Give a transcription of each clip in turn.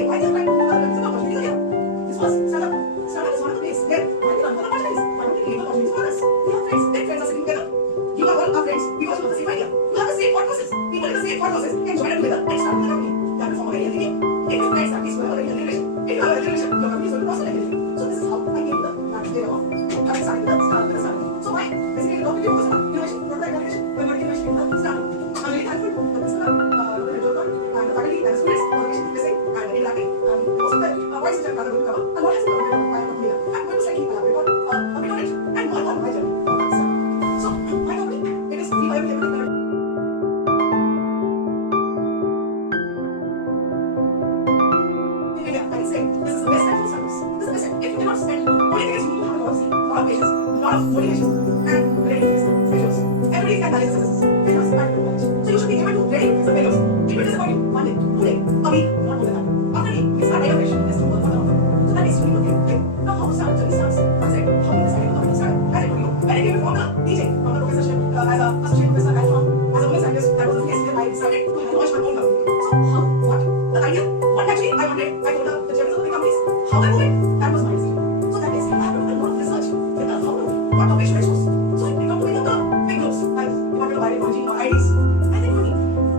say why they are trying to give opportunities here. This was startup. Startup is one of the ways where why they run for opportunities. Why don't they create opportunities for us? We have friends. Their friends are sitting together. You are all our friends. We also have the same idea. You have the same thought process. People in the same thought process can join together and start the company. That will form a very healthy team. If your friends are peaceful, have a very healthy relation. If you have a healthy relation, your company is going to prosper like anything. So this is how I came to the idea of starting with a startup. So why? Basically, the topic you focus on innovation, prototype validation, converting innovation into a startup. I'm really thankful to the principal, the mentor, and the faculty and the students for listening and interacting. And most of the points which I'm going to cover, a lot has been covered by Dr. Meena. I'm going to slightly elaborate on a bit on it and more on my journey of that startup. So my company, it is Revive Everything. I can say this is the best time for startups. This is the best time. If you cannot spend, only thing is you need to have a lot of zeal, a lot of patience, a lot of motivation, and readiness to failures. Everybody can manage successes. Failures are to manage. So you should be able to ready for failures. It will disappoint you one day, 2 days, a week, not more than that. After me, we start innovation is to work for the long term. So that is you need to think. Now how to start journey starts. One second, how you decide how to start. As I told you, when I came from the teaching, from the professorship, as a associate professor and from as a woman scientist, that was the case where I decided to launch my own company. So how, what, the idea, what actually I wanted, I told the chairman of the big companies, how I move it, that was my decision. So that is, I have to do a lot of research, figure out how to, what topic should I choose. So it became to many of the big groups, like Department of Biotechnology or IDs. And then for me,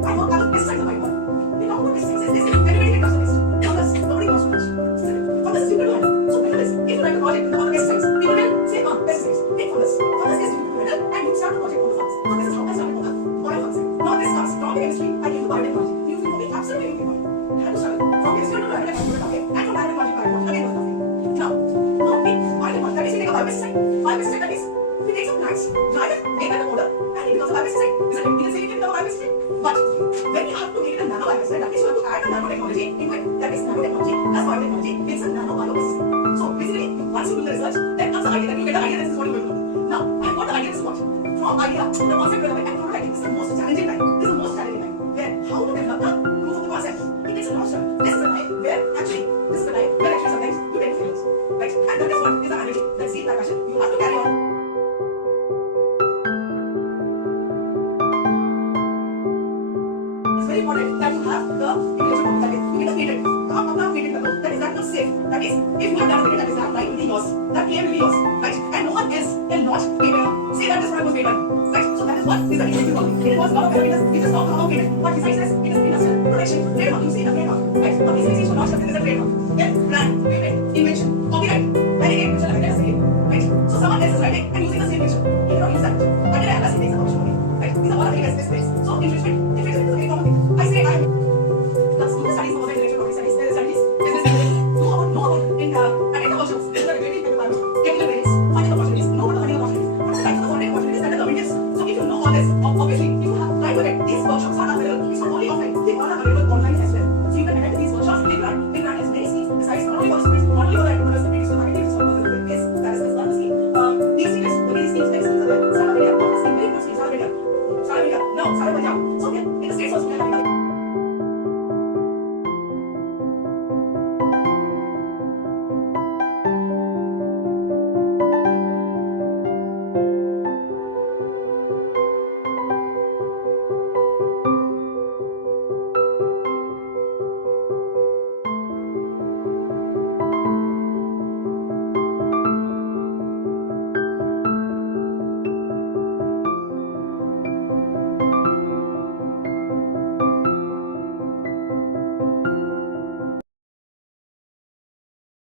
I thought I was best side of my world. They talk about best things, they say, everybody can touch the list. Others, nobody wants to touch. For this, you can do it. So better this, if you write a project with all the best things, people will say, best things, take for this. For this is you can do it, and you start the project on the funds. So this is how I started on the biofunds. Now this starts from chemistry, I came to biotechnology. You feel for me, absolutely anything for me. I had to start from chemistry to biotechnology, and from biotechnology to biotechnology, again was nothing. Now, biotechnology, that is we take a biopesticide. Biopesticide, that is, we take some plants, dry them, make them older, and it becomes a biopesticide. Isn't it? You can say it can become a biopesticide. But when you have to make it a nano biopesticide, that means you have to add a nanotechnology into it. That is nanotechnology plus biotechnology, it's a nano biopesticide. So basically, once you do the research, then comes the idea, then you get the idea that this is what you're going to do. Now, I've got the idea, this is what. From idea to the concept development and prototyping, this is the most challenging time. This is the most challenging time. Where how to develop the proof of the concept. It takes a lot of time. This is the time where actually, sometimes you take failures. Right? And that is what is the energy, that zeal, that passion. You have to carry on. It's very important that you have the intellectual property, that is, you get a patent. That is that much safe. That is, if you have done a patent, that is that right will be yours. That claim will be yours. Right? And no one else cannot say that this product was patent. Right? So that is what is the intellectual property. It was not a parameters, we just talk about patent. But besides this, it is industrial protection, trademark. You see the trademark. Right? So these things you should not have. This is a trademark. Okay? Brand, patent, invention, copyright. Many invention like that is same. Right? So someone else is writing and using the same picture. He cannot use that. Until I understand things about it. Right? These are all very best ways. So infringement is a very common thing. I say I am. Let's do the studies of intellectual property studies. There are studies, business studies. Know about in attend the workshops. There are very technical parents, finding opportunities. Know about the funding opportunities. What are the types of funding opportunities that the government gives? So if you know all this, obviously you have time to get these workshops are available. It's not only offline; they all are available online as well. So you can attend these workshops. They grant as many schemes. Besides, not only for the students, not only for the entrepreneurs, the people, faculty, so for the base. That is one scheme. These schemes, the many schemes, many schemes are there. Startup India, one scheme, very good scheme. Startup India. No, Startup Punjab. So in the states also we have.